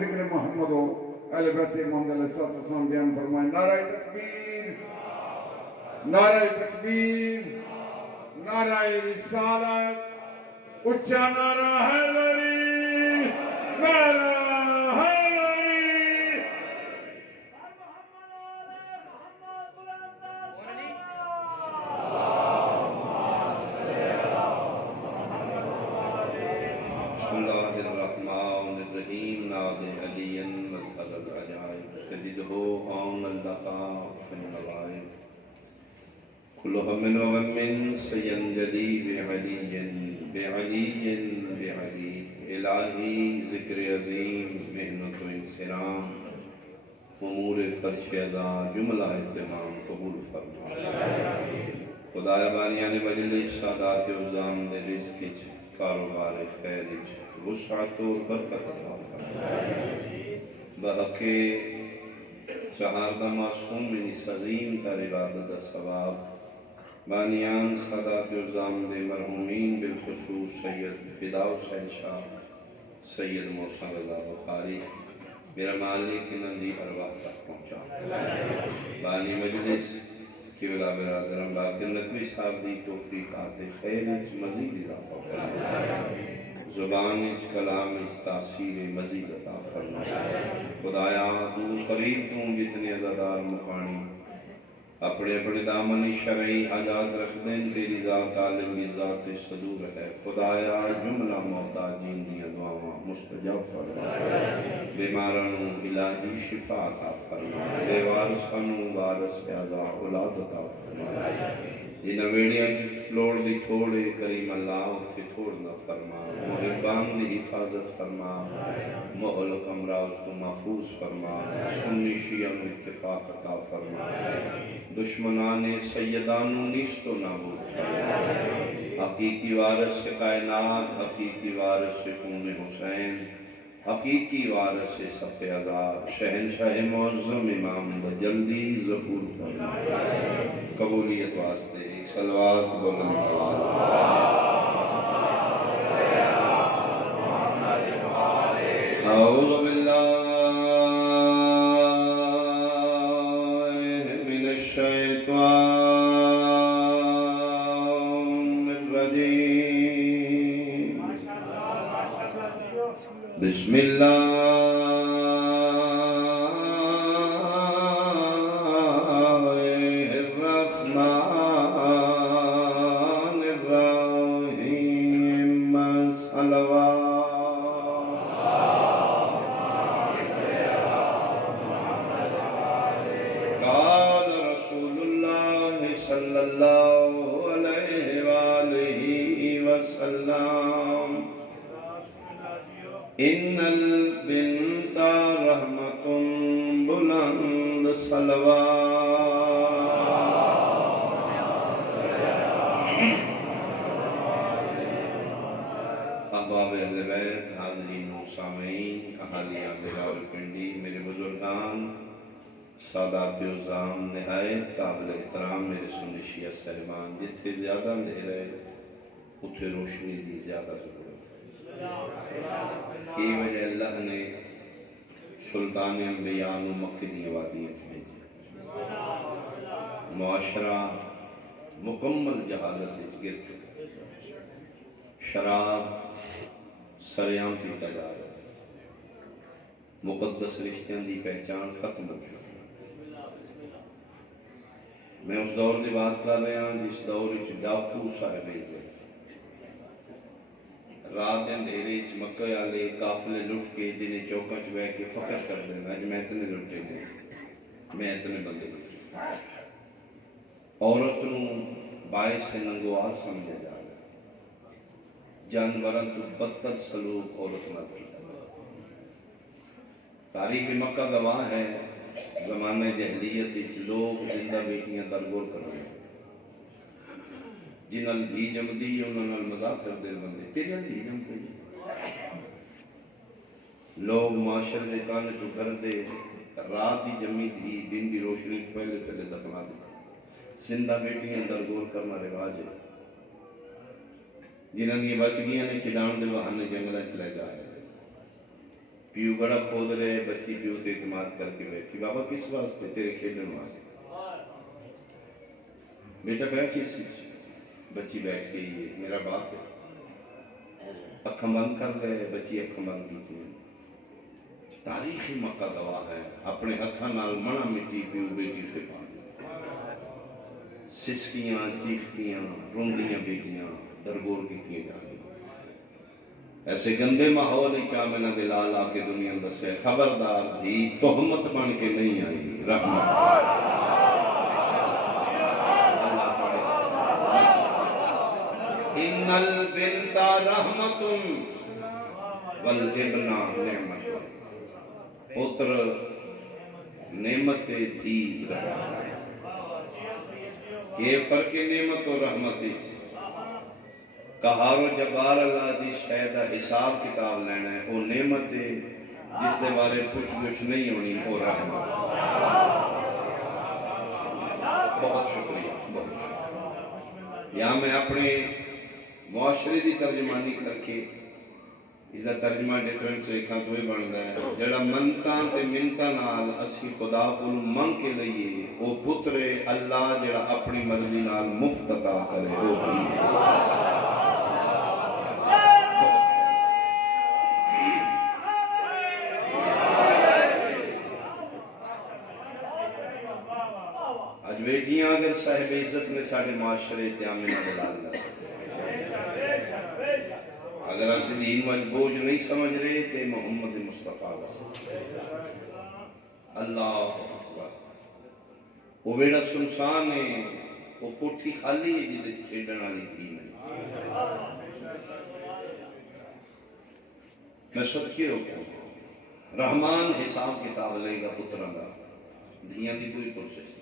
ذکر محمد و اہل بیت محمد علیہ السلام بیان فرمائیں نعرہ تکبیر، نعرہ تکبیر، نعرہ رسالت، اچھا نعرہ حیدری، نعرہ حیدری۔ بسم اللہ الرحمن الرحیم ناب علی مظہر العجائب تجدہو آن اللقاء فی النوائب کلہ من ومن سینجلی بعلی بعلی بعلی الہی ذکر عظیم محنت و انسرام امور فرش ازا جملہ اہتمام قبول فرما خدای بانیان مجلس سادات عظام دے رزق کاروبار خیر وسعت و برکت عطا فرما بحق چہاردہ معصوم من عظیم تر عبادت ثواب بانیان سادات عظام دے مرحومین بالخصوص سید فدا حسین شاہ سید محسن رضا بخاری میرا مالک نندی ارواح تک پہنچا بانی مجلس کیولا برادرم باقر نقوی صاحب دی توفیقات خیر اچ مزید اضافہ فرما زبان اچ کلام اچ تاثیر مزید عطا فرما خدایا دور قریب توں جتنے عزادار مقانی اپنے اپنے دامن شرعی حاجات رکھ دیں تیری ذات عالم کی ذات صدور ہے خدایا جملہ محتاجین دیا دعاواں مستجاب فرما بیمارانوں الہی شفا عطا فرما بے وارثانوں وارث اعضا اولاد عطا فرما جنہ ویڑیاں لوڑ دی تھوڑے کریم اللہ اتھے تھوڑ نہ فرما محبان دی حفاظت فرما محلق امراض تو محفوظ فرما سنی شیعہ میں اتفاق عطا فرما دشمنان سیدانو نیست و نابود فرما حقیقی وارث کائنات حقیقی وارث خون حسین حقیقی وارث صف عذاب شہنشاہ معظم امام جلدی ظہور فرما قبولیت واسطے صلوات بلند اعوذ باللہ من الشیطان الرجیم بسم اللہ ان البنت رحمت بلند صلوات احباب اہل بیت حاضرین و سامعین اہالیہ بلاول پنڈی میرے بزرگان سادات عظام نہایت قابل احترام میرے سنی شیعہ صاحبان جتھے زیادہ اندھیرا ہے اتھے روشنی دی زیادہ ضرورت کی وجہ اللہ نے سلطان انبیاء و مکہ دی وادیت بھیجی معاشرہ مکمل جہالت گر چکا شراب سریاں پیتا جا رہا مقدس رشتیاں دی پہچان ختم ہو چکی میں اس دور دی بات کر رہا ہوں جس دور وچ ڈاکو صاحب عزت رات اندھیرے چ مکہ والے قافلے لٹ کے دن چوکاں چ بیٹھ کے فخر کر دینا اج میں اتنے لٹے نے میں اتنے بندے لٹے عورت نو باعث ننگوار سمجھا جا رہا جانوراں تو بدتر سلوک عورت نال کیتا تاریخ مکہ گواہ ہے زمانہ جہلیت وچ لوگ زندہ بیٹیاں درگور کرتے جنہاں دھی جمدی انہاں مذاق کر دے بندے تیرے دھی جم پئی لوگ معاشرے دے کانے تو کر دے رات دی جمی دھی دن دی روشنی پہلے پہلے دفنا دیتے زندہ بیٹیاں درگور کرنا رواج ہے جنہاں دی بچ گیاں نے کھڈان دے بہانے جنگلہ چلے جائے پیو بڑا کھود رہے، بچی پیو تے اعتماد کر کے بیٹھی، بابا کس واسطے؟ تیرے کھیلن واسطے۔ بیٹا بیٹھ اسی، بچی بیٹھ گئی ہے، میرا باپ ہے، اکھاں بند کر لے، بچی اکھاں بند کی تھی۔ تاریخی مکہ گواہ ہے، اپنے ہتھاں نال منا مٹی پیو بیٹی تے پا دی، سسکیاں چیخیاں روندیاں بیٹیاں درگور کیتیاں جا رہی۔ ایسے گندے ماحول ہی چامنہ دلال آ کے دنیا دسے، خبردار دھی تہمت بن کے نہیں آئی، رحمت۔ اللہ پڑھے ان البنت رحمت والابن نعمت، پتر نعمت دھی رحمت۔ یہ فرق نعمت و رحمت ہے۔ قہار و جبار اللہ دی شہدہ حساب کتاب لینا ہے، وہ نعمت ہے جس دے بارے پوچھ گچھ نہیں ہونی، وہ رحمت۔ بہت شکریہ، بہت شکریہ۔ یہاں میں اپنے معاشرے دی ترجمانی کر کے اس دا ترجمہ ڈیفرنس ریکھاں تو ہی بندا ہے، جڑا منتاں تے منتاں نال اسی خدا کو منگ کے لئیے، وہ پتر اللہ جڑا اپنی مرضی نال مفت عطا کرے، وہ بھی ہے۔ آج بیٹیاں اگر صاحب عزت میں ساڑھے معاشرے تیامنہ دلال لگا، اگر اسی دین وج بوجھ نہیں سمجھ رہے تے محمد مصطفیٰ اللہ اکبر۔ وہ بیڑا سنسان ہے، وہ کوٹھی خالی ہے جیدے چھیڑن والی دین ہے۔ میں صدقے ہوتا رحمان حساب کتاب لیں گا پتران دا، دھیاں دی کوئی پرسش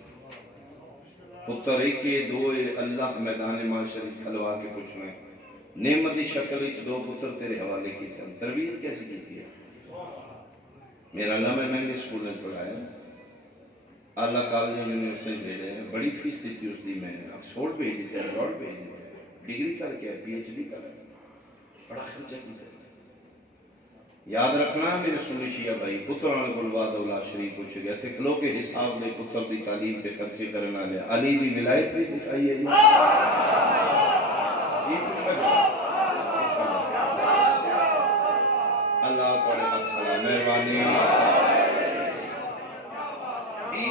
پتر ایک دو اللہ میدان معاشر کھلوا کے پوچھنا ہے، نعمت دی شکل اچھ دو پتر تیرے حوالے کی تھا، تربیت کیسی کی تھی؟ میرا اللہ میں مہنگے سکول میں پڑھایا، اللہ کالج یونیورسٹی بھیجے، بڑی فیس دی تھی اس دی، میں آکسفورڈ بھیج دیتے ہیں، ہارورڈ بھیج دیتے ہیں، ڈگری کر کے پی ایچ ڈی کر ہے، بڑا خرچہ کی تھی۔ یاد رکھنا میرے سنی شیعہ بھائی، پتران گلواد اولا شریف پوچھ گیا تھے، کھلو کے حساب دے پتر دی تعلیم تے خرچے کرنا لیا، علی دی ولایت بھی سکھائی ہے جی، یہ پوچھا گیا۔ اللہ تعالی السلام مہربانی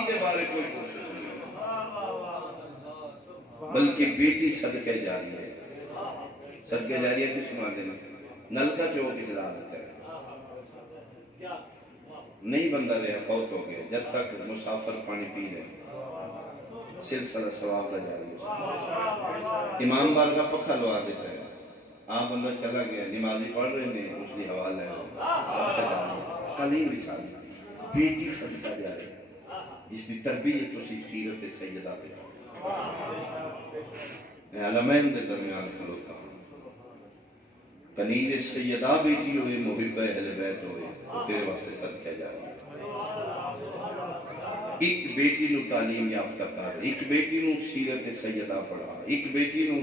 دے بارے کوئی کوشش نہیں، بلکہ بیٹی صدقہ جاری ہے۔ صدقہ جاری ہے کس سنا دینا؟ نلکا چوک اجلا دیتا ہے، نہیں بندہ رہا فوت ہو گیا، جب تک مسافر پانی پی رہے، سلسلہ ثواب کا جاری ہے۔ امام بارگاہ پکھا لوا دیتا ہے، آپ بندہ چلا گیا، نمازی پڑھ رہے ہیں، اس لیے حوالہ ہے، صدقہ جاری ہے، تعلیم بچھا دی، بیٹی صدقہ جاری ہے، جس کی تربیت اسی سیرت سیدہ تے میں علمین دے درمیان کھلوتا ہوں۔ کنیز سیدہ بیٹی ہوئے، محب اہل بیت ہوئے، تو تیرے واسطے صدقہ جاری ہے۔ ایک بیٹی نو تعلیم یافتہ کر، ایک بیٹی نو سیرت سیدہ پڑھا، ایک بیٹی نو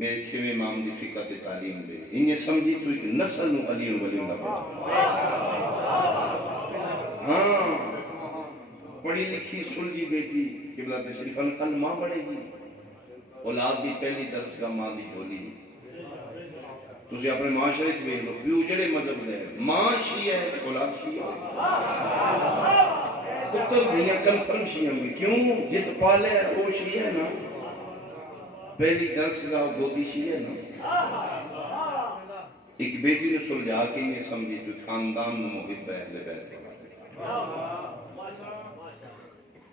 میرے چھویں امام دی فقہ تے تعلیم دے، انہیں سمجھی تو ایک نسل نو علی ولی اللہ پڑھا۔ ہاں پڑھی لکھی سلجھی بیٹی قبلہ تشریف کل ماں بڑھے گی، اولاد دی پہلی درس کا ماں دی جھولی۔ تسی اپنے معاشرے چ ویکھ لو، پیو جڑے مذہب دے ماں شیعہ ہے تے اولاد شیعہ ہے، پتر دھیاں کنفرم شیعہ ہوئی، کیوں؟ جس پالے ہے وہ شیعہ ہے نا، پہلی درس کا گودی شیعہ ہے نا۔ ایک بیٹی نے سلجھا کے یہ سمجھی تو خاندان میں محب اہل بیت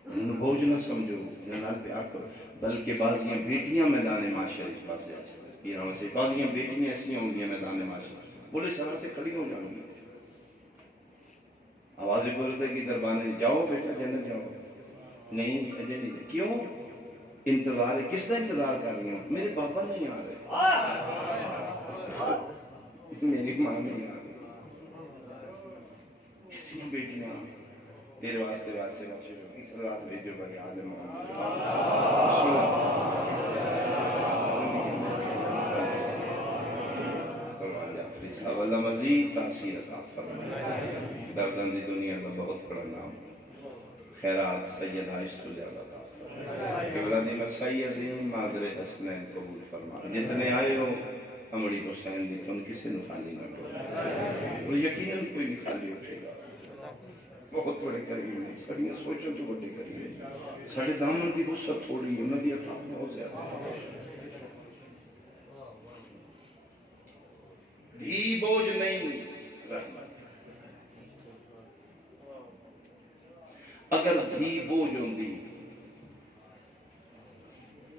انہوں بوجھ نہ سمجھو، جنال پیار کرو، بلکہ بعضیاں بیٹیاں میدان معاشرے کے پاس جا سکتے، بعضیاں بیٹیاں ایسی ہوں گی میدان معاشرے بولے سرا سے کھڑی ہو جاؤں گی، آوازیں بولتے کہ دربانے جاؤ بیٹا جنت جاؤ، نہیں اجے نہیں، کیوں؟ انتظار ہے، کس نے انتظار کر رہی ہوں؟ میرے پاپا نہیں آ رہے، میری ماں نہیں آ رہی، ایسی بیٹیاں تیرے واسطے واسطے واسطے اس رات بھیجو بھائی آدم محمد صاحب اللہ مزید تاثیر عطا فرمائے. دردن دی دنیا کا بہت بڑا نام. خیرات سیدہ اس تو زیادہ عطا فرمائے. قبلہ دی مسائی عظیم مادر حسنین قبول فرمائے. جتنے آئے ہو امڑی حسین بھی تم کسی نے خالی نہ کرو. وہ یقیناً کوئی نہیں خالی اٹھے گا. بہت بڑے کریم ہیں. سڑیاں سوچو تو بڑے کریم ہیں. سڑے دامن دی وسعت تھوڑی ہے. انہوں دی عطا بہت زیادہ ہے. دھی بوجھ نہیں رحمت. اگر دھی بوجھ ہوندی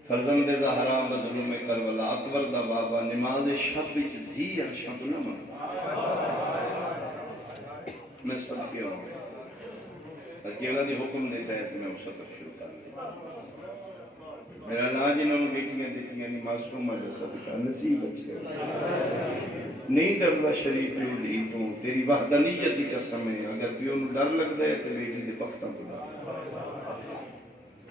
فرزند زہرا مظلوم کربلا اکبر دا بابا نماز شب وچ دھی عرشاں تو نہ منگدا. میں سب کیا ہوں اللہ دی حکم دے تحت میں اس وقت شروع کر دیا. میرا اللہ جنہوں نے بیٹیاں دیتیاں نہیں معصوم ہے صدقہ نصیب اچھے نہیں ڈردا شریف پیو دھی تو تیری وحدانیت کی قسم ہے. اگر پیو نو ڈر لگدا ہے تے بیٹی دے پختاں تو ڈر.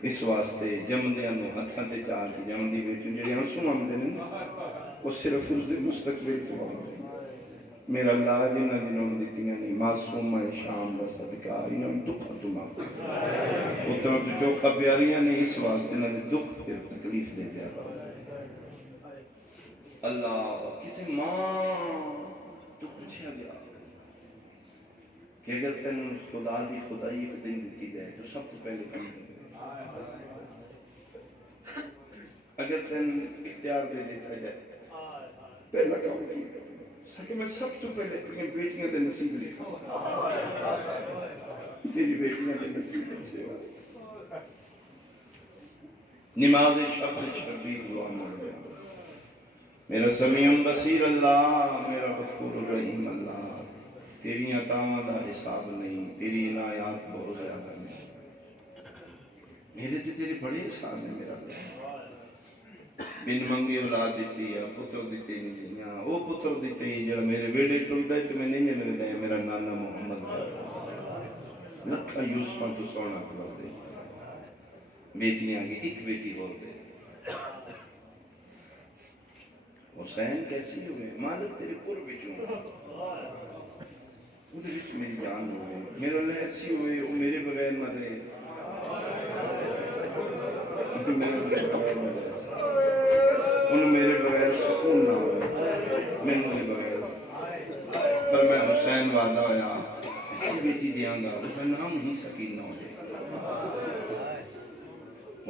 اس واسطے جمدیاں نو ہتھاں تے چاہ کے جمدی بیٹی جڑی ہنسو آمدے نے وہ صرف اس دے مستقبل تو آمدے. میرا اللہ جنہوں نے دیتیاں نہیں معصوم ہے شام دا صدقہ انہوں نے دکھ تو معاف پتر تو چوکھا پیاریاں نے اس واسطے نہ دکھ پھر تکلیف دے زیادہ ہو. اللہ کسی ماں تو پوچھا جا کہ اگر تین خدا دی خدائی ایک دن دیتی جائے تو سب تو پہلے کم دے. اگر تین اختیار دے دیتا جائے پہلا کام نہیں کرے کہ میں سب تو پہلے اپنی بیٹیاں دے نصیب لکھا. میری بیٹیاں دے نصیب اچھے ہوئے. نماز شب شبیر دعا مانگ دیا. میرا سمیع بصیر اللہ میرا غفور الرحیم اللہ تیری عطاواں دا حساب نہیں. تیری عنایات بہت زیادہ نہیں. میرے تے تیرے بڑے احسان ہیں میرا اللہ. بن منگی اولاد دیتی ہے پتر دیتے نہیں دیاں وہ پتر دیتے ہی جڑا میرے بیڑے ٹلتا ہے تو میں نہیں لگتا ہے میرا نانا محمد لکھا یوسفہ تو سونا کر دے. بیٹیاں کی ایک بیٹی ہو دے. حسین کیسی ہوئے مالک تیرے پر بچوں وہ دے بچ میری جان ہوئے. میرے اللہ ایسی ہوئے وہ میرے بغیر نہ رہے. میرے بغیر نہ رہے. انہوں میرے بغیر سکون نہ ہوئے. میں نے بغیر فرمایا حسین والا ہویا اسی بیٹی دیاں گا اس کا نام ہی سکین نہ ہو جائے.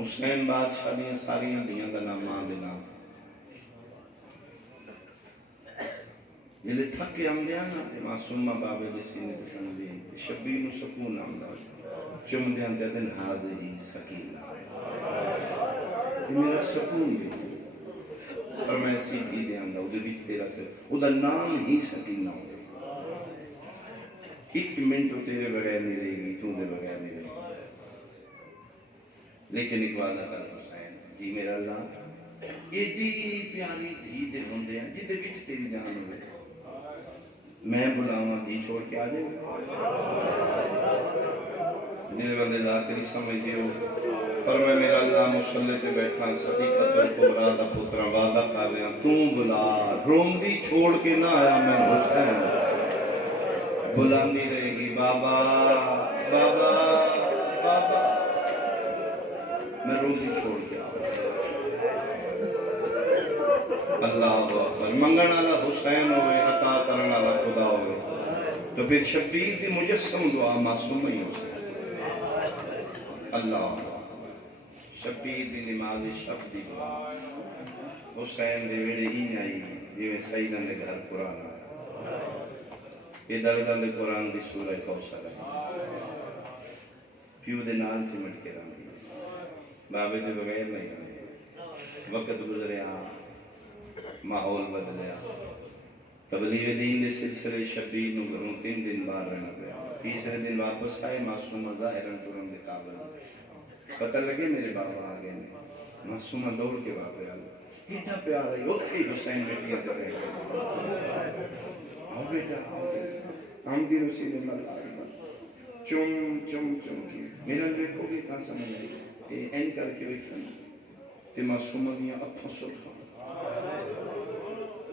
حسین بادشاہ دیاں ساریاں دیاں دا نام ماں دے نام. یہ لئے تھک کے ہم دیاں نا تے معصومہ بابے دے سینے دے سندی شبیر نو سکون نام دا چم دیاں دے دن حاضر ہی سکین نہ یہ میرا سکون بھی تھی. اور میں سیدھی دے آندہ ادھے بیچ تیرا سے ادھا نام ہی سکین نہ ہو. ایک منٹ تیرے بغیر نہیں رہے گی تو دے بغیر نہیں رہے گی. لیکن ایک وعدہ کر حسین جی میرا اللہ ایڈی پیاری دھی دے ہوندے ہیں جدے بیچ تیری جان ہوئے میں بلاؤں دھی چھوڑ کے آ جائے. جنہیں بندے ذاکری سمجھے ہو فرمائے میرا اللہ مسلح تے بیٹھا صدیقت القبرا دا پترا وعدہ کر رہے ہیں توں بلا رومدی چھوڑ کے نہ آیا میں حسین بلاندی رہے گی بابا بابا بابا میں رومدی چھوڑ کے آیا. اللہ اکبر. منگن والا حسین ہوئے عطا کرن والا خدا ہوئے تو پھر شبیر دی مجسم دعا معصوم ہی ہو. اللہ شبیر دی نماز شب دی دعا حسین دے ویڑے ہی نہیں آئی جیویں سیدن دے گھر قرآن آیا. یہ دردن دے قرآن دی سورہ کوثر ہے. پیو دے نال سمٹ کے رہاں دی بابے دے بغیر نہیں رہے. وقت گزریا ماحول بدلیا. تبلیغ دین دے سلسلے شبیر نو گھروں 3 دن باہر رہنا پیا. تیسرے دن واپس آئے معصومہ ظاہراً ترم دے قابل پتہ لگے میرے بابا آگے نے. معصومہ دوڑ کے بابے آگے اتنا پیار ہے اتنی حسین بیٹیاں تے رہ گئے. آؤ بیٹا آؤ بیٹا آمدی رسول اللہ چم چم چم کی میرا دیکھو گے کہاں سمجھ آئی کہ این کر کے بیٹھا تے معصومہ دیاں اکھاں سرخاں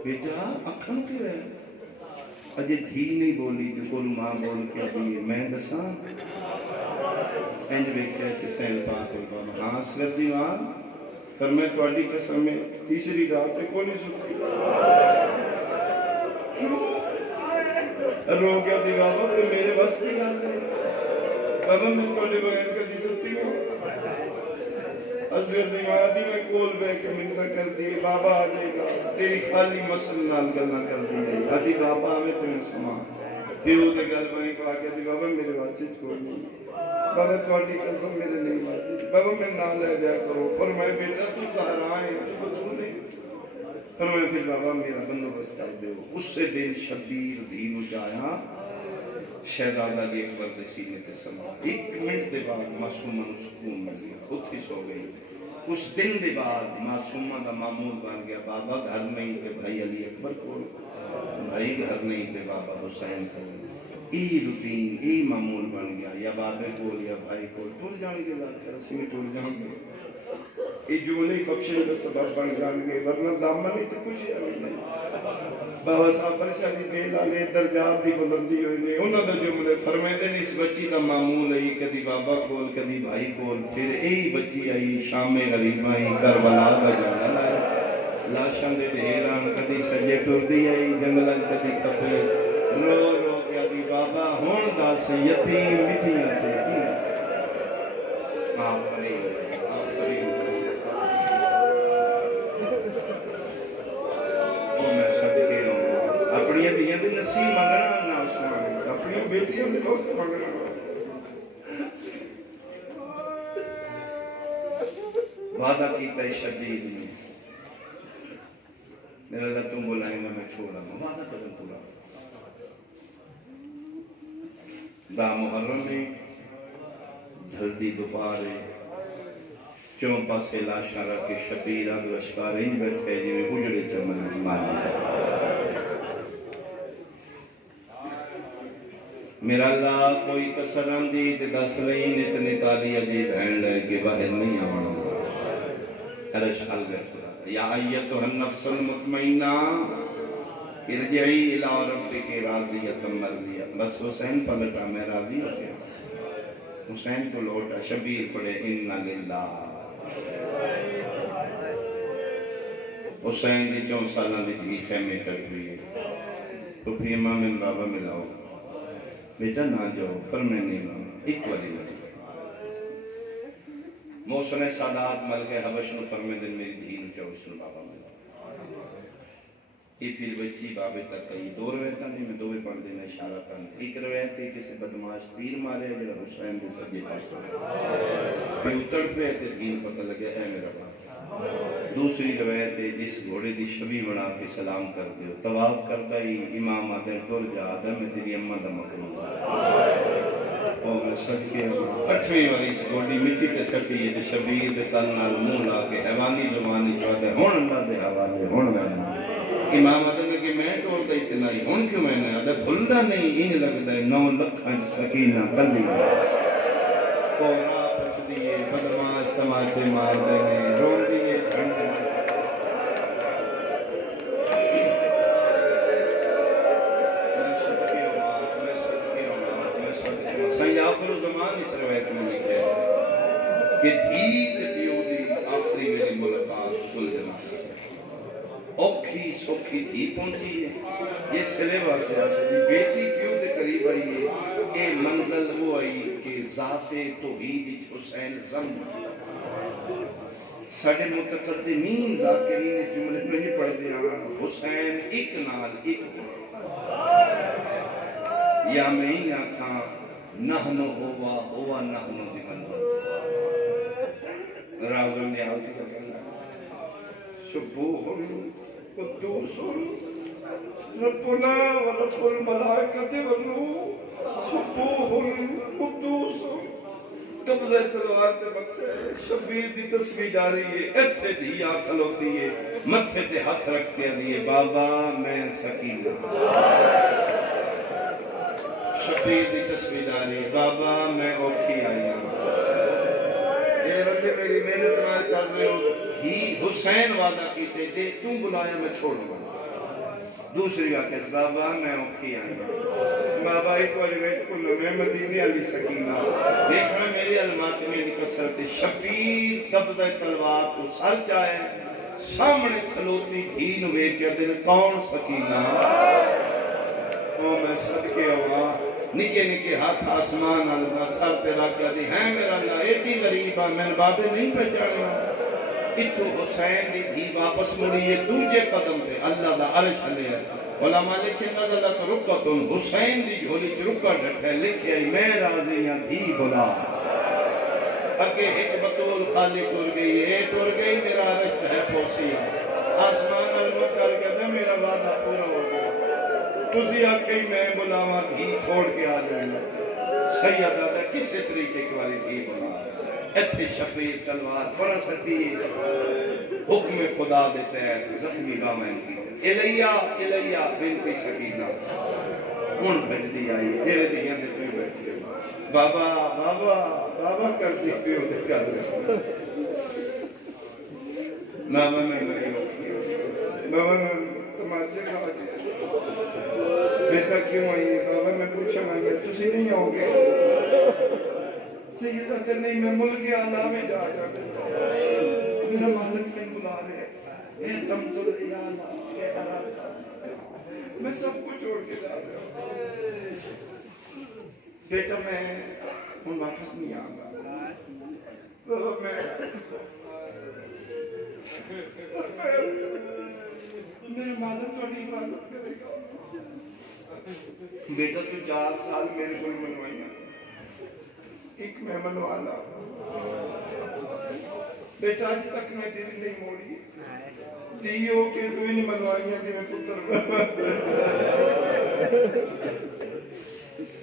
بیٹا اکھاں کے رہے اجے دھی نہیں بولی تو کول ماں بول کے دیے میں دساں انج ویکھیا کہ سہیل پاک بابا ہاں اصغر دی ماں پر میں تواڈی قسم میں تیسری ذات سے کوئی نہیں سکتی رو گیا دی بابا تو میرے بس کی گل نہیں بابا میں تواڈے بغیر کدی سکتی ہوں اصغر دی ماں دی میں کول بیٹھ کے منت کر دی بابا آ جائے گا تیری خالی مسل نال گلاں کر دی آدھی بابا آوے تے میں سما پیو دے گل میں کو آ کے دی بابا میرے واسطے کوئی نہیں بابا تواڈی قسم میرے نہیں واجی بابا میں نہ لے جا کرو فرمائے بیٹا تو تہرا ہے تو نہیں فرمائے پھر بابا میرا بندوبست کر دیو اس سے دن شبیر دھی نو جایا شہزادہ دی اکبر دے سینے تے سما 1 منٹ دے بعد معصومہ نو سکون مل گیا اتھی سو گئی اس دن دے بعد معصومہ دا معمول بن گیا بابا گھر نہیں تے بھائی علی اکبر کو بھائی گھر نہیں تے بابا حسین کو ای روٹین ای معمول بن گیا یا بابے کو یا بھائی کو ٹول جان گے لاکھ رسی میں ٹول جان گے ای جملے بخشے کا سبب بن جان گے ورنہ دامن ہی تو کچھ ہے نہیں بابا صاحب پرشاہ دی بیل آلے درجات دی بلندی ہوئی نے انہوں نے جملے فرمائے دیں اس بچی دا معمول ہے کدی بابا کول کدی بھائی کول پھر ای بچی آئی شام غریب آئی کربلا دا جنگل آئی لاشاں دے ڈھیران کدی سجے ٹر دی آئی جنگلن کدی کپے رو رو گیا دی بابا ہون دس یتیم مٹھیاں تے کی آفرین آفرین او میں صدقے ہوں اپنی دیاں دی نصیب منگنا نہ سمانے اپنی بیٹیاں دی دوست منگنا وعدہ کیتا ہے شدید نے میرا اللہ تم بلائیں گا میں چھوڑا ہوں وعدہ قدم پورا دا محرم میں دھردی دوپارے چون پاسے لاشاں رکھ کے شبیر آدھ وشکار انج بیٹھے جی میں اجڑے چمن جمالی میرا اللہ کوئی کسر آندی تے دس لئین اتنے تالی عجیب بہن لے کے باہر نہیں آمنا ارش حل بیٹھا یا ایتو النفس المطمئنہ ارجعی الہ ربک راضیت مرضیہ بس حسین پلٹا میں راضی ہو گیا حسین کو لوٹا شبیر پڑے انہ للہ حسین دی 4 سالہ دی دھی خیمے کر ہوئی تو پھر امام بابا ملاؤ بیٹا نہ جاؤ فرمائے نہیں ماما ایک والی لگی محسن سادات ملکہ حبش نو فرمائے دن میری دھی نو چاہو سن بابا ملاؤ یہ پھر بچی بابے تک کئی 2 روایتاں نہیں میں 2 پڑھ دینا اشارہ تھا ایک روایت ہے کسی بدماش تیر مارے جڑا حسین دے سجے پاس پھر اتڑ پہ تے دین پتہ لگیا اے میرا باپ دوسری روایت ہے جس گھوڑے دی شبی بنا کے سلام کر دیو طواف کرتا ہی امام آدھر ٹر جا آدھر میں تیری اممہ دا مقروض اور میں سچ کے 8ویں والی اس گھوڑی مٹی تے سٹی ہے شبیر دے کل نال منہ لا کے حیوانی زبانی جو آدھے ہون اللہ دے حوالے ہون میں امام آدھر کہ میں ٹورتا اتنا ہی ہون کیوں میں نے آدھر بھلدہ نہیں انج لگتا ہے 9 لکھاں سکینہ کلی کوہرا پچھ دیئے بدماش تماچے مار دیں رون دیئے جھنڈ مار میں صدقے ہوں سید آخر زمان اس روایت میں لکھے کہ دھید پیو دی آخری میری ملاقات ذوالجلال اوکھی سوکھی دھی پہنچی ہے یہ سلے واسے آشدی بیٹی کیوں دے قریب آئی ہے اے منزل وہ آئی کہ ذات توحید حسین زم ساڑھے متقدمین ذاکرین اس جملے میں نہیں پڑھ دیا حسین ایک نال ایک یا میں ہی آکھاں نحن ہوا نحن دی منزل راز و نیال دی کرنا سبوح قدوس ربنا ورب الملائکت والروح سبوح قدوس قبضہ تلوار دے مکھے شبیر دی تصویر جاری ہے ایتھے دی آنکھل ہوتی ہے متھے تے ہاتھ رکھتے دیئے بابا میں سکینہ شبیر دی تصویر جاری ہے بابا میں اوکھی آئی ہوں یہ بندے میری محنت مار کر رہے ہو ہی حسین وعدہ کیتے دے تم بلایا میں چھوڑ گا دوسری وقت بابا میں اوکھی آئیں بابا ایک باری ویٹ کلو میں مدینے علی سکینہ دیکھنا میری الماتمی دی کسرت شبیر قبضہ تلوار کو سر چاہے سامنے کھلوتی تھی نوے کیا دن کون سکینہ او میں صدقے ہوا نکے نکے ہاتھ آسمان اللہ سر تیرا کیا دی ہے میرا اللہ ایڈی غریبہ میں نے بابے نہیں پہچانے اتو حسین دی دھی واپس مڑی یہ دوجے قدم تے اللہ دا عرش علیہ علماء لکھے نظلت رکتن حسین دی جھولی چرکا ڈٹھے لکھے میں راضیاں دھی بلا اگے ایک بطول خالی ٹور گئی اے ٹور گئی میرا عرش ہے پوسی آسمان علمہ کر کے دے میرا وعدہ پورا ہو گیا تُسی آکھیں میں بلاواں دھی چھوڑ کے آ جائیں سیدہ دا کسے طریقے کی والی دھی بلا ایتھے شبیر تلوار بڑا سکتی حکم خدا دیتے ہیں زخمی باوین کی الیہ بنت سکینہ کون بجدی آئی دیرے دیاں دے توی بیٹھے بابا کر دی پیو دے کر دے بابا میں مری ہوئی بابا میں تماچے کھا گیا بیٹا کیوں آئی ہے بابا میں پوچھا مانگیا تسی نہیں ہو گے سیدہ کہ نہیں میں ملک آلہ میں جا میرا مالک میں بلا رہے اے دم تو لے آلہ اے عرب میں سب کو چھوڑ کے جا رہا ہوں بیٹا میں ان واپس نہیں آگا بابا میں میرے مالک توڑی حفاظت کرے گا بیٹا تو 4 سال میرے کوئی منوائی ایک میں منوالا بیٹا آج تک میں دل نہیں موڑی دیو کے تو نہیں منوائیاں دی میں پتر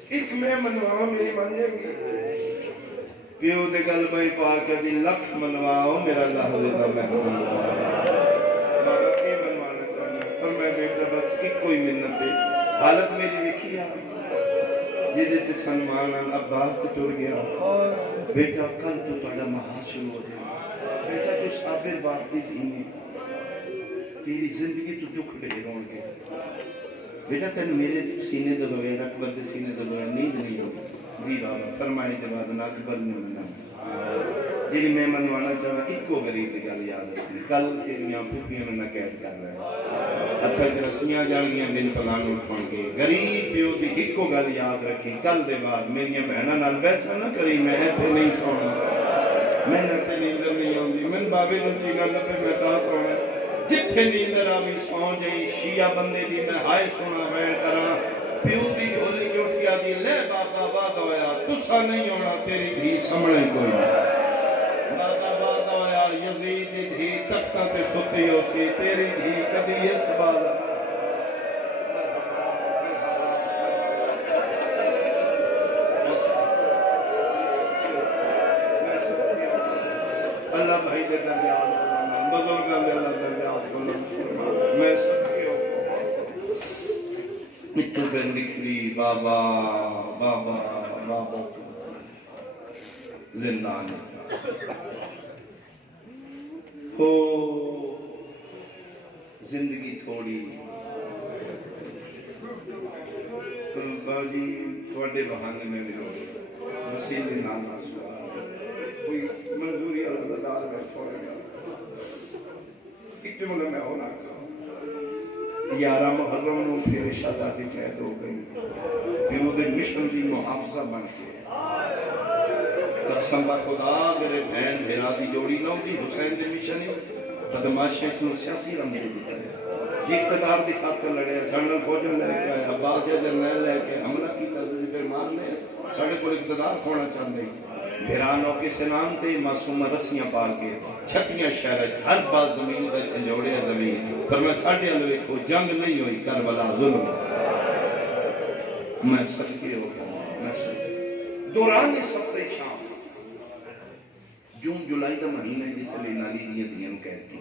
ایک میں منواؤں میری مان جائیں گی پیو دے گل میں پاکہ دی لکھ منواؤں میرا اللہ دیتا میں بابا کے منوانا چاہیے پر میں بیٹا بس ایک کوئی منت دے حالت میری لکھی آئی یہ دیتے سنمانان عباس تے ٹور گیا بیٹا کل تو تڑا محاصل ہو گیا بیٹا تو صابر بارتی دینی تیری زندگی تو دکھ دے رون گے بیٹا تین میرے سینے دے بغیر اکبر دے سینے دے بغیر نیند نہیں ہوگی جی بابا فرمائی کے بعد اکبر نے مننا جنہی میں منوانا چاہا ایک کو غریب دی گل یاد رکھنے کل تیریاں پھوپیاں میں نقید کر رہے اتھا رسیاں جان گیاں بن پلان اٹھان کے غریب پیو دی ایک کو گل یاد رکھی کل دے بعد میری بہناں نال ویسا نہ کری میں تے نہیں سونا میں تے نیندر نہیں آندی میں بابے دا سینہ لپے میں تا سونا جتھے نیندر آوی سو جئی شیعہ بندے دی میں ہائے سونا وین کراں پیو دی جھولی چوٹ کے آدھی لے بابا باد ہویا تسا نہیں ہونا تیری دھی سمڑے کوئی بابا باد ہویا یزید دی دھی تختہ تے ستی ہو سی تیری دھی کدی اس بالا اللہ بھائی دے درجات بلند بزرگان دے اللہ درجات بلند میں صدقے ہوں مٹو پہ نکلی بابا بابا بابا زندان ہو زندگی تھوڑی باجی تھوڑے بہانے میں ملو مسیح زندان نہ سوار کوئی منظوری عزدار میں چھوڑے گا ایک جملہ میں ہونا کہا 11 محرم نو پھر شہزادی قید ہو گئی پھر وہ دے مشن دی محافظہ بن کے قسم با خدا میرے بہن بھیرا دی جوڑی نہ ہوتی حسین دے مشن ہی بدماشی اس نے سیاسی رنگ دے دیتا ہے یہ اقتدار دی خاطر لڑے جنرل فوجن لے کے آئے عباس یا جنرل لے کے حملہ کی ترزی پہ مار لے ساڑھے کو اقتدار کھونا چاہتے ہیں بھیرانوں کے سنام تے معصوم رسیاں پال کے چھتیاں شہرت ہر بات زمین دے انجوڑے زمین فرمائے ساڑھے الوے کو جنگ نہیں ہوئی کربلا ظلم میں سچے ہو گیا میں سچے دوران سفر شام جون جولائی کا مہینہ جس لئے نالی دیاں دیاں قید کی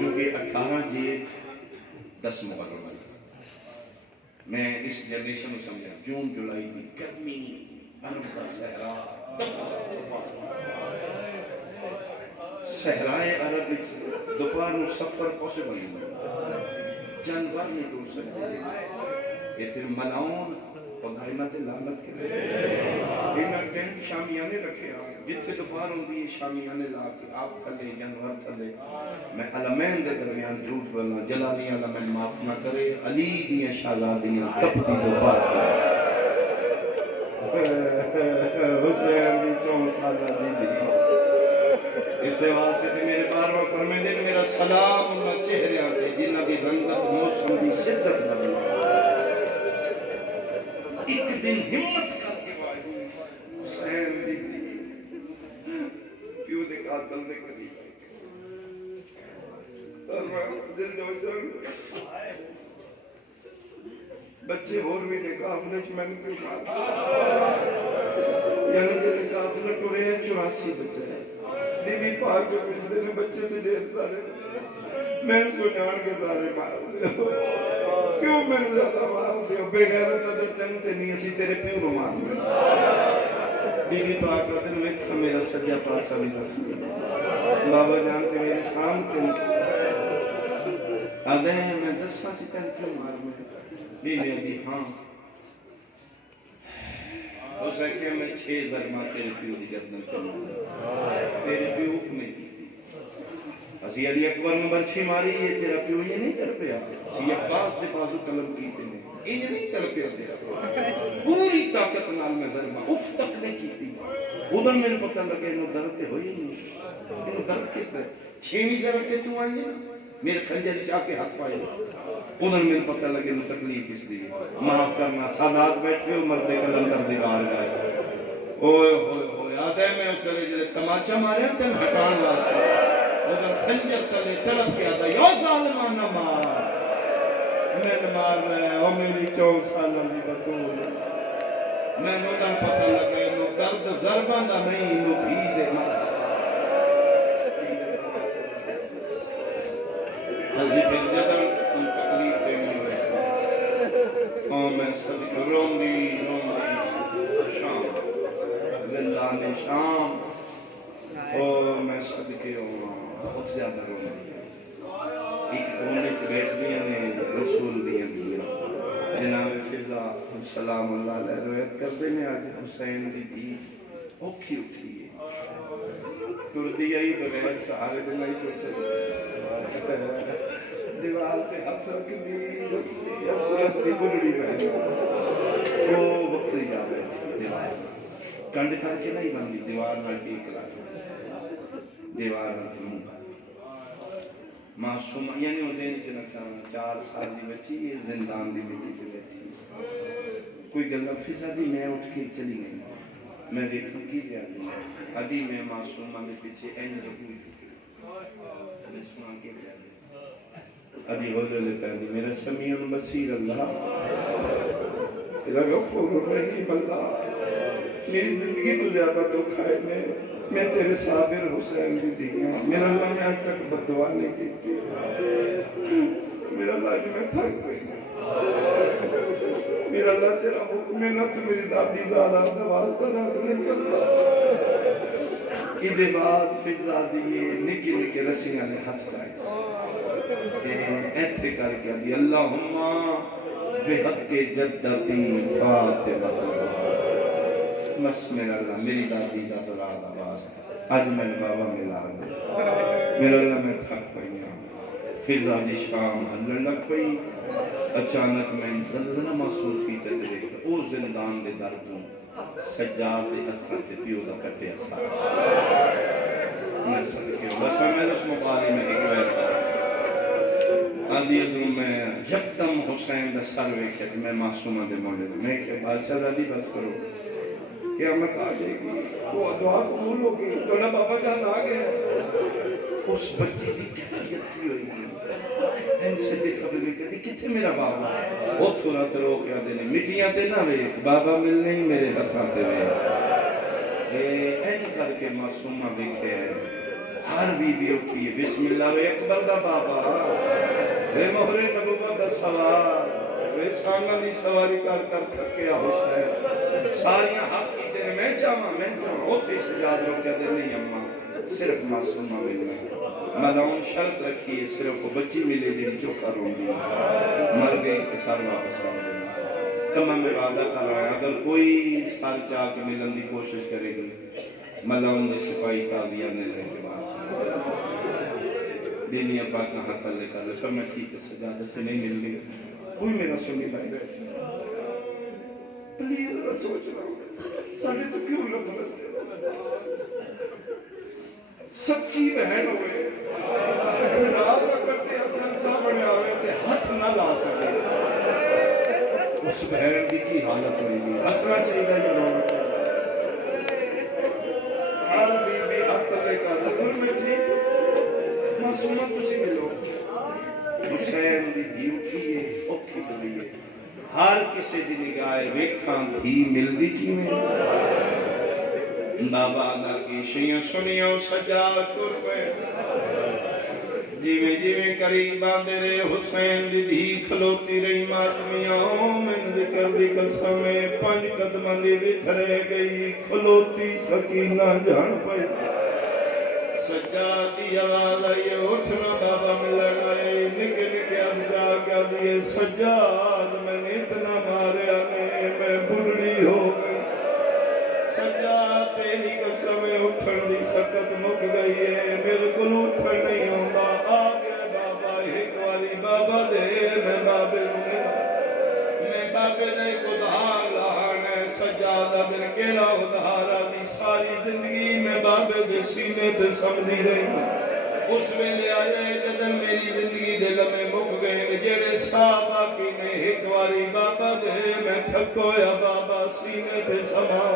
جو کہ 18 جیٹ 10 محرم میں اس جنریشن میں سمجھا جون جولائی کی گرمی عرب کا صحرا صحرائے عرب دوپہر نو سفر پاسبل نہیں جانور نہیں ٹوٹ سکتے یہ تیرے ملاؤن خدای نہ تے لعنت کرے انہاں ٹینٹ شامیانے رکھے جتھے دوپہر ہوندی ہے شامیانے لا کے آپ تھلے جانور تھلے میں علمین دے درمیان جھوٹ بولنا جلالی علمین معاف نہ کرے علی دیاں شہزادیاں تپتی دوپہر حسین دی 4 سالہ دی اسے واسطے تے میرے بار بار فرمائے دے میرا سلام انہاں چہریاں تے جنہاں دی رنگت موسم دی شدت لگی ایک دن ہمت کر کے وائی حسین دی پیو دے قاتل دے قریب زندہ ہو جان بچے اور بھی نے قافلے چ میں نے کیوں مار یعنی کہ قافلہ ٹرے 84 بچے بی بی پاک جو پچھلے میں بچے تھے ڈھیر سارے میں سنان کے سارے مار دے کیوں میں زیادہ مار دے بے غیرت تن تے نہیں اسی تیرے پیو نو مار دے بی بی پاک کا دن میں میرا سجا پاسا بھی زخمی بابا جان تے میرے سامنے آدھے میں 10 سی کل کیوں مار میں بی بی ابھی ہاں اس ہے کہ میں 6 ضرمہ تیرے پیو دی گردن کروں تیرے پیو حکمیں کی تھی اسی علی اکبر میں برچھی ماری یہ تیرا پیو یہ نہیں ترپیا اسی عباس دے بازو قلم کی تھی یہ نہیں ترپیا تیرا پوری طاقت نال میں ضرمہ اف تک نہیں کی تھی ادھر میں نے پتہ لگے انہوں درد ہوئی نہیں انہوں درد کس طرح 6ویں ضرب سے تو آئیں گے میرے خنجر چاہ کے حق پائے ادھر میں پتہ لگے انہوں تکلیف اس لیے معاف کرنا سادات بیٹھے ہو مردے کلندر دیوار گئے اوئے ہوئے ہوئے آدھے میں اس لئے جلے تماچہ مارے ہیں تن ہٹان واسطے ادھر خنجر تلے تڑپ گیا تھا یا ظالمانہ مار میں نے مار رہے ہیں او میری 4 سالہ بھی بطول میں نے ادھر پتہ لگے انہوں درد ضربان دا نہیں انہوں بھی دے مار حضی پھر جدر ان تکلیف دینے ویسے اور میں صدق روم دی شام زندان شام اور میں صدقے بہت زیادہ روم دی ایک کونے چ بیٹھ دیا نے رسول دیا دیا جناب فضا سلام اللہ علیہ روایت کر دینے آج حسین دی اوکھی اٹھی ہے تر دیا ہی بغیر سہارے دن ہی ٹوٹ دیوال تے ہاتھ رکھ دی اسرت دی گلڑی بہن وہ بکری جا رہے تھی دیوار کنڈ کر کے نہیں بندی دیوار میں ٹیک لا دیوار میں معصوم یعنی وہ ذہنی سے نقصان 4 سال دی بچی یہ زندان دی بیٹی کی بیٹھی کوئی گلہ فضا دی میں اٹھ کے چلی گئی میں دیکھوں کی دیا گئی ادھی میں معصومہ میں پیچھے این رکھوئی چکی میں سنا کے دیا گئی ادھی ہو جو لے پہنی میرا سمیعن بصیر اللہ میرا غفور الرحیم اللہ میری زندگی تو زیادہ دکھ آئے میں تیرے صابر حسین دی دیا میرا اللہ میں آج تک بددعا نہیں کی تھی میرا اللہ جو میں تھک گئی میرا اللہ تیرا حکم ہے نہ تو میری دادی زارہ دوازدہ نہ نہیں کرتا ادھے بعد فضا دیئے نکی نکی رسیاں نے ہاتھ جائے ایتے کر کے دی اللہم بحق جدتی فاطمہ بس میرا اللہ میری دادی دا ضرار آواز آج میں بابا ملا دے میرا اللہ میں تھک پئی ہوں فضا دی شام ہلن لگ پئی اچانک میں زلزلہ محسوس کی تے دیکھ او زندان دے دردوں سجاد دے ہتھاں تے پیو دا کٹے اسا میں صدقے بس میں اس مقالی میں ایک ویتا آدھی ادھوں میں یکدم حسین دا سر ویکھے کہ میں معصومہ دے مولے میں کہ بادشاہ زادی بس کرو قیامت آ جائے گی وہ دعا قبول ہوگی تو نہ بابا جان آ گئے اس بچی کی کیفیت کی ہوئی گی این سے دیکھا بھی کہتی کتھے میرا بابا وہ تھوڑا ترو کیا دینے مٹیاں تے نہ ویک بابا مل نہیں میرے ہتھاں تے ویک این کر کے معصومہ بیکھے ہر بی بی اٹھی ہے بسم اللہ و اکبر دا بابا اے مہر نبوت دا سوار اے سانگانی سواری کر کر تھکیا حسین ساریاں حق کی دینے میں چاہاں ہوتی سجاد رو کیا دینے نہیں اممہ صرف معصومہ ملنا ملون شرط رکھی صرف وہ بچی ملے جی چوکھا رون دی مر گئی تو سر واپس آ گئی کم میں وعدہ کر رہا ہے اگر کوئی سال چاہ کے ملن دی کوشش کرے گی ملون دے سپاہی تازیہ نے لے کے بعد دینی ابا کہاں تلے کر لے پھر میں ٹھیک ہے سجادہ سے نہیں مل گئی کوئی میرا سنی بھائی بیٹھ پلیز ذرا سوچ رہا ہوں ساڑھے تو کیوں نفرت سب کی بہن ہوئے رات کا کرتے حسن صاحب بڑے آوے تھے ہاتھ نہ لا سکے اس بہن دی کی حالت ہوئی دی حسنا چاہیے تھا یہ روڑ آل بی بی اطلے کا ذکر میں تھی معصومت تسی ملو حسین دی دھی اٹھیے اوکھی بلیے ہر کسی دی نگاہ ویکھاں دھی مل دی کی میں بابا آدھا کی شیئں سنیوں سجاد کر پہ جیویں جیویں قریب آندے رہے حسین دی دھی کھلوتی رہی ماتمیاں من ذکر دی قسمیں 5 قدم دی بتھرے گئی کھلوتی سکینہ جان پہ سجاد دی آواز آئیے اٹھنا بابا ملن آئے نکے نکے آدھا کیا دیئے سجاد میں نے اتنا ماریا نے میں بڑھڑی ہو گئی سجاد تیری قسمیں اٹھن دی سکت مک گئی ہے میرے کو اٹھن نہیں ہوگا آگے بابا ایک والی بابا دے میں بابے نے ادھار لانے سجادہ دن کیلا ادھارا دی ساری زندگی میں بابے دے سینے تے سمجھی رہی اس میں لے آئے جدن میری زندگی دے لمحے مک گئے جڑے صحابہ کی نے ایک واری بابا دے میں تھکویا بابا سینے تے سما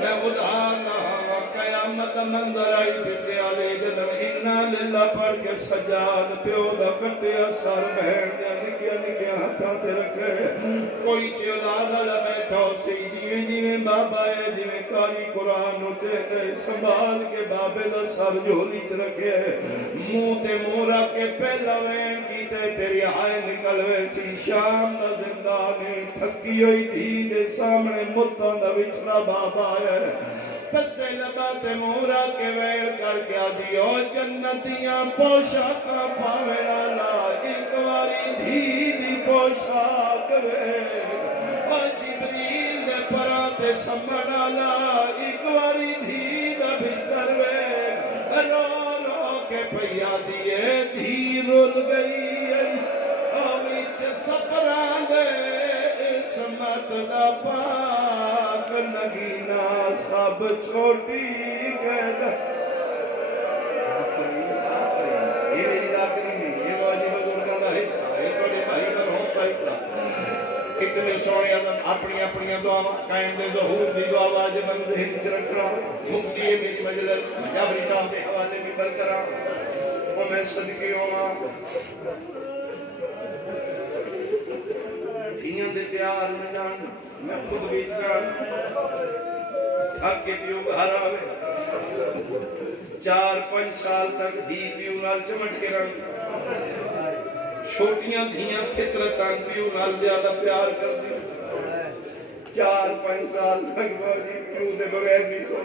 میں ادھار نہ قیامت منظر آئی پھٹے آلے جدن انا للہ پڑھ کے سجاد پیو دا کٹیا سار بہن دیا نکیا نکیا ہاتھاں تے رکھے کوئی تے اولاد آلہ بیٹھا سی جیویں جیویں بابا ہے جیویں کاری قرآن اچھے دے سنبھال کے بابے دا سر جھولی چ رکھے منہ تے منہ رکھ کے پہلا وین کیتے تیری آئے نکلوے سی شام دا زندانی تھکی ہوئی دھی دے سامنے مدتاں دا وچھنا بابا ہے پسے لبات مورا کے ویڑ کر کے آدھی او جنتیاں پوشاکاں پاوینا لا ایک واری دھی دی پوشاک ویڑ او جبریل دے پراتے سمڑا لا ایک واری دھی دا بستر ویڑ رو رو کے پیا دیئے دھی رول گئی او ویچ سفران دے اسمت دا پاک نگینہ سب چھوٹی گئے یہ میری ذاکری نہیں یہ واجی بزرگاں دا حصہ ہے یہ توڑے بھائی پر ہوتا ہی تھا کتنے سونے آدم اپنی اپنی دعا قائم دے ظہور دی دعا واجب من ذہن چ رکھ رہا مفتی میری مجلس جابری صاحب دے حوالے بھی کر کرا وہ میں صدقے ہوں دنیا دے پیار میں جان میں خود بیچ رہا تھک کے پیو گھر آوے 4-5 سال تک دھی پیو نال چمٹ کے رنگ چھوٹیاں دھیاں فطرتاں پیو نال زیادہ پیار کر دی 4-5 سال تک باجی پیو دے بغیر نہیں سو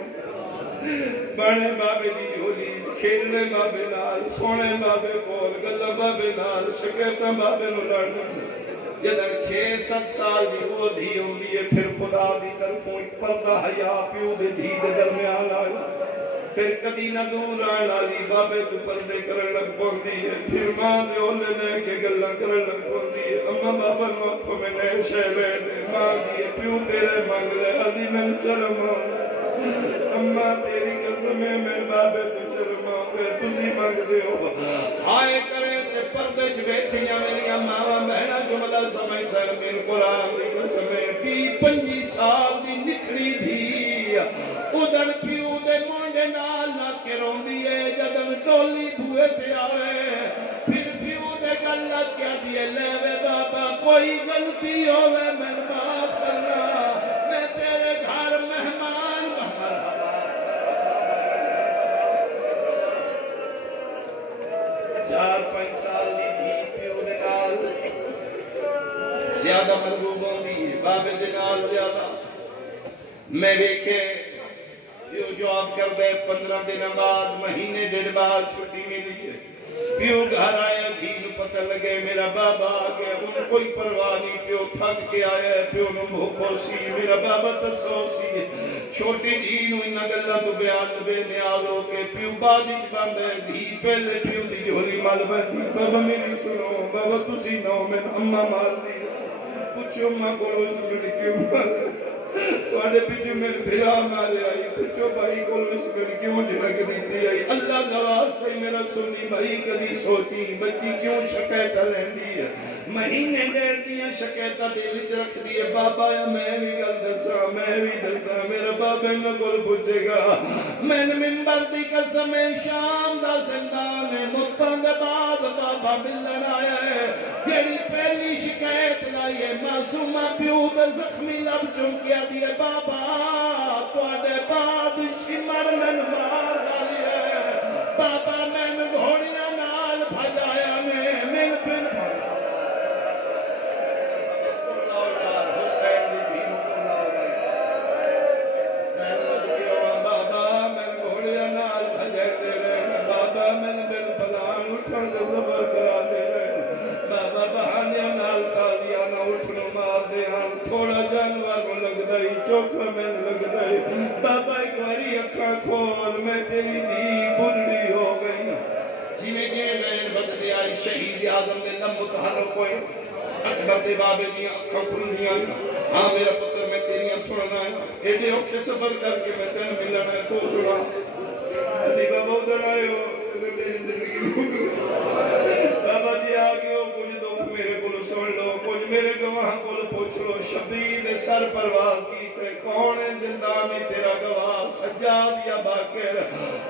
بڑے بابے دی جھولی کھیلنے بابے نال سونے بابے کول گلا بابے نال شکایتاں بابے نو لڑنا جدن 6-7 سال دی وہ دھی ہوندی ہے پھر خدا دی طرفوں ایک پردہ حیا پیو دے دھی دے درمیان آئی پھر کدی نہ دور آن آلی بابے تو پردے کرن لگ پوندی ہے پھر ماں دے اولے لے کے گلہ کرن لگ پوندی ہے اما بابا نو آنکھوں میں نئے شے لے دے ماں دیئے پیو تیرے مانگ لے ادھی میں چرم اما تیری قسمیں میں بابے تو چرم آنگے تجھی مانگ دے ہو آئے کریں تے پردے چ بیٹھیاں میری ماں بہنا جملہ سمجھ سر میرے قرآن دی قسمیں 20-25 سال دی نکھڑی دھی ادھر پیو دے مونڈے نال نہ کے روندی ہے جدن ڈولی بھوئے تے آوے پھر پیو دے غلط کیا دیئے لے وے بابا کوئی غلطی ہوئے میں معاف کرنا میں تیرے گھر مہمان مرحبا 4-5 سال دی دھی پیو دے نال زیادہ مرغوب ہوندی ہے بابے دے نال زیادہ میں دیکھے پیو جواب کر دے 15 دن بعد مہینے ڈیڑھ بعد چھٹی ملی ہے پیو گھر آیا دھی نو پتہ لگے میرا بابا آ گیا ان کوئی پرواہ نہیں پیو تھک کے آیا ہے پیو نو بھوکو سی میرا بابا تسو سی چھوٹی دھی نو انہاں گلاں تو بیان بے نیاز ہو کے پیو بعد وچ بند ہے دھی پہلے پیو دی جھولی مال بندی بابا میری سنو بابا تسی نو میں اماں مال دی پوچھو ماں کو روز گڑ کیوں مال تواڈے پیچھے میرے بھرا مارے آئی پوچھو بھائی کو اس گل کیوں جھڑک دیتی آئی اللہ دا واسطہ میرا سنی بھائی کدی سوچی بچی کیوں شکایت لیندی ہے مہینے ڈیڑھ دیاں شکایتاں دل وچ رکھ دی ہے بابا میں بھی گل دساں میرا بابا نہ کول پوچھے گا میں منبر دی قسم شام دا زندان متاں دے بعد بابا ملن آیا ہے جیڑی پہلی شکایت لائی ہے معصومہ پیو دے زخمی لب چمکیا دیئے بابا تواڈے بعد شمر من مار ڈالی ہے بابا من گھوڑیاں نال بھجایا من پن تھوڑا جانور لگ دائی چوکھا میں لگ دائی بابا ایک واری اکھاں کھول میں تیری دی بڑی ہو گئی جی میں کہ نین بدلے آئی شہید اعظم دے لم متحرک ہوئے اکبر دے بابے دیا اکھاں کھلیاں ہاں میرا پتر میں تیریاں سننا ہے ایڈے اوکھے سفر کر کے میں تین ملنا ہے تو سنا ادھی بابا ادھر آئے ہو ادھر میری زندگی بابا جی آگے ہو کچھ دکھ میرے کو سن لو کچھ میرے گواہ کو پوچھ لو شبیر سر پرواز کیتے کون زندہ میں تیرا گواہ سجاد یا باکر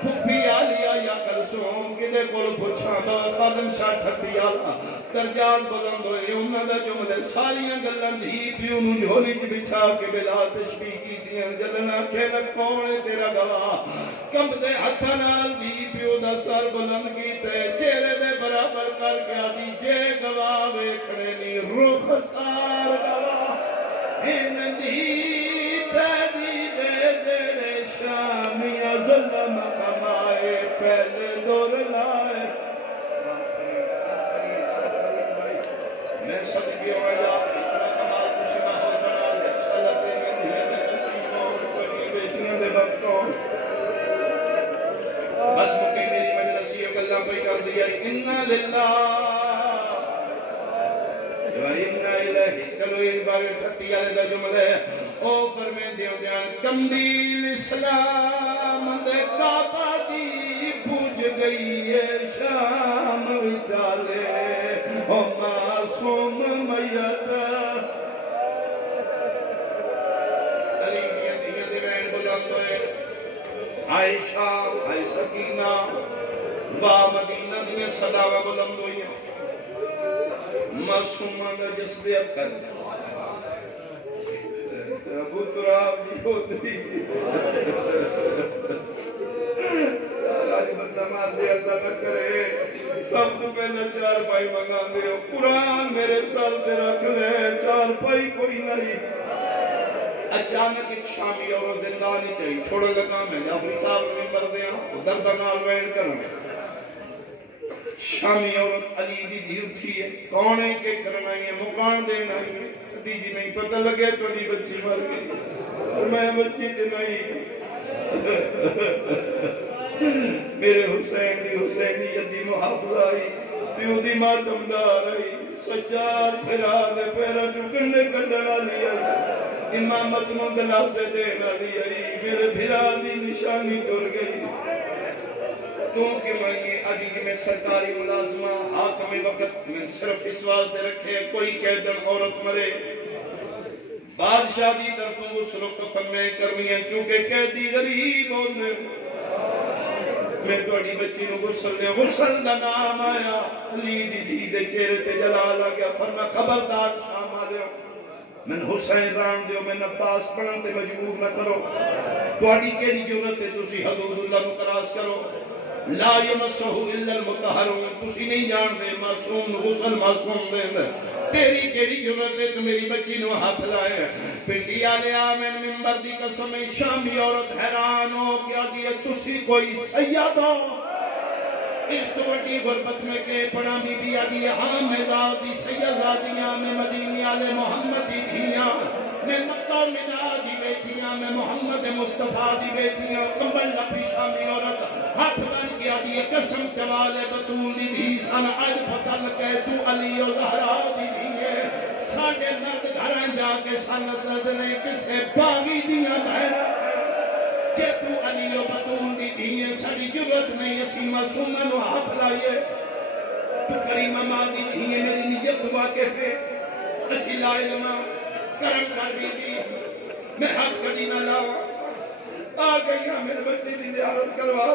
پھپی آلیا یا کلسوم کدے کول پوچھا با خادم شاہ ٹھٹی آلا درجات بلند ہوئے انہاں دا جملے ساریاں گلاں دی پیو نوں جھولی چ بچھا کے بلا تشبیہ کیتیاں جدنا کہنا کون تیرا گواہ کمب دے ہتھاں نال دی پیو دا سر بلند کیتے چہرے دے برابر کر کے آدھی جے گواہ ویکھنے نی رخ سار گواہ ان دی تیری دے جڑے شامیاں ظلم کمائے پہلے دور لائے میں صدقے ہو جا اتنا کمال خوشی ماحول بنا لے اللہ تیری دھیے دے نصیب اور بڑی بیٹیاں دے وقتوں بس مکہ میری مجلسی و گلہ کوئی کر دیا اِنَّا لِلَّهِ وَإِنَّا إِلَيْهِ چلو ایک بار ٹھٹی آلے دا جملے او فرمین دیو دیان کمدیل اسلام دے کعبہ دی بوجھ گئی ہے شام وچالے او معصوم میت علی دیا دیا دیوین بلند ہوئے عائشہ آئی سکینہ با مدینہ دیا صداوہ بلند ہوئی معصومہ دا جس دے اکھر ابو تراب دی ہوتی راج بندہ مار دے اللہ نہ کرے سب تو پہلے چار پائی منگان دے قرآن میرے سال تے رکھ لے چار پائی کوئی نہیں اچانک ایک شامی اور زندانی چاہی چھوڑے لگا میں جعفری صاحب میں مردے ہیں دردنال وین کرنے شامی عورت علی دی دی اٹھی ہے کونے کے کرنا ہے مکان دینا ہے دیجی نہیں پتہ لگے توڑی بچی مر گئی اور میں بچی دی نہیں میرے حسینی یدی محافظ آئی پیو دی ماتمدار آئی سجاد پھرا دے پیرا چکنے کڑنا لیا امامت مندلہ سے دینا لیا میرے بھرا دی نشانی ٹر گئی تو کہ میں یہ عدید میں سرکاری ملازمہ حاکم وقت میں صرف اس واسطے رکھے کوئی قیدن عورت مرے بادشاہ دی طرفوں وہ صرف کفن میں کرنی ہے کیونکہ قیدی غریب ہونے میں توڑی بچی نو غسل دے غسل دا نام آیا علی دی دی دے چہرے تے جلال آ گیا فرما خبردار شام آ لے میں حسین ران دیو میں نپاس پڑھن تے مجبور نہ کرو توڑی کے لی جورت ہے تسی حدود اللہ نو کراس کرو لا یمسہو الا المتحرون تسی نہیں جان دے معصوم غسل معصوم دے تیری کیڑی جرت ہے تو میری بچی نو ہاتھ لائے پنڈی آلے آمین ممبر دی قسم شامی عورت حیران ہو کیا دیا تسی کوئی سید ہو اس تو وڈی غربت میں کہ پڑا بی بی آدھی ہاں میں زادی سیدادیاں میں مدینی آلے محمد دی دھیاں میں مکہ منا دی بیٹیاں میں محمد مصطفیٰ دی بیٹیاں کمبل لپی شامی عورت ہاتھ بن کے آدھی قسم چوالے بطول دی دھی سن آج پتہ لگے تو علی و زہرا دی دھیے ساڑھے مرد گھران جا کے سنت لدنے کسے باغی دیاں بہنا جے تو علی و بطول دی دیئے ساری جرت نہیں اسیمہ سنن و ہاتھ لائیے تو کریم ماں دی دیئے میری نیت واقف ہے اسی لا علمہ کرم کر بی میں حق کدی نہ لاؤ آ گئی ہاں میرے بچے دی زیارت کروا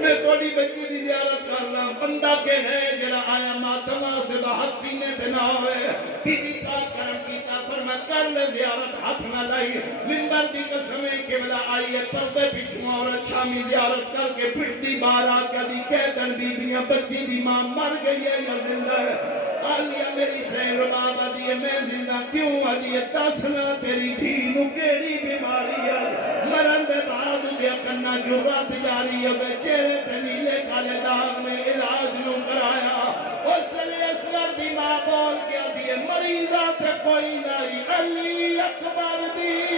میں توڑی بچی دی زیارت کر لا بندہ کے ہے جڑا آیا ماتم آسے دا حد سینے تے نہ ہوئے بی پاک کرم کیتا فرمت کر لے زیارت ہاتھ نہ لائی ممبر دی قسمیں قبلہ آئی ہے پردے پچھوں عورت شامی زیارت کر کے پھٹ دی بارا کیا دی کہتن بی بیاں بچی دی ماں مر گئی ہے یا زندہ ہے آلیا میری سین رباب آدھی میں زندہ کیوں آدھی دسنا تیری دھینو کیڑی بیماری ہے مرن دے بعد دیا کرنا جرات جاری ہے چہرے تے نیلے کالے داغ میں علاج نو کرایا اور سلے اسگر دی ماں بول کے آدھی مریضہ تے کوئی نہیں علی اکبر دی